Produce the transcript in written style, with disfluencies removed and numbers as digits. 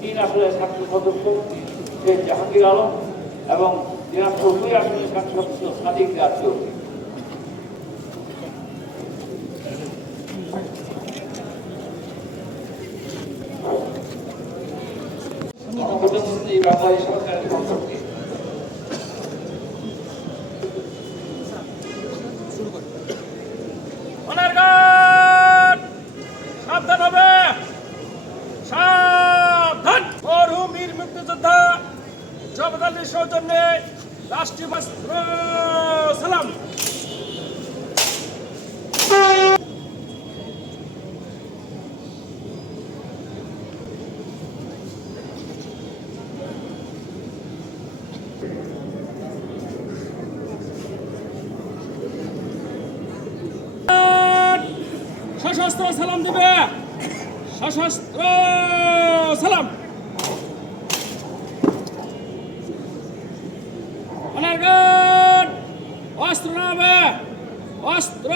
3 আসনের ছাত্র সদস্য শেখ জাহাঙ্গীর আলম এবং দিনাজপুর 2 আসনের ছাত্র সদস্য সাদিক জাতীয়। এই বাংলাদেশ সরকারের সম্পর্কে সাবধান হবে, সাবধান। মরহুমের মুক্তিযোদ্ধা জবেদ আলীর সৌজন্যে রাষ্ট্রীয় সালাম। সশস্ত্র সালাম দেবে, সশস্ত্র সালাম। অনার গার্ড অস্ত্র নামে, অস্ত্র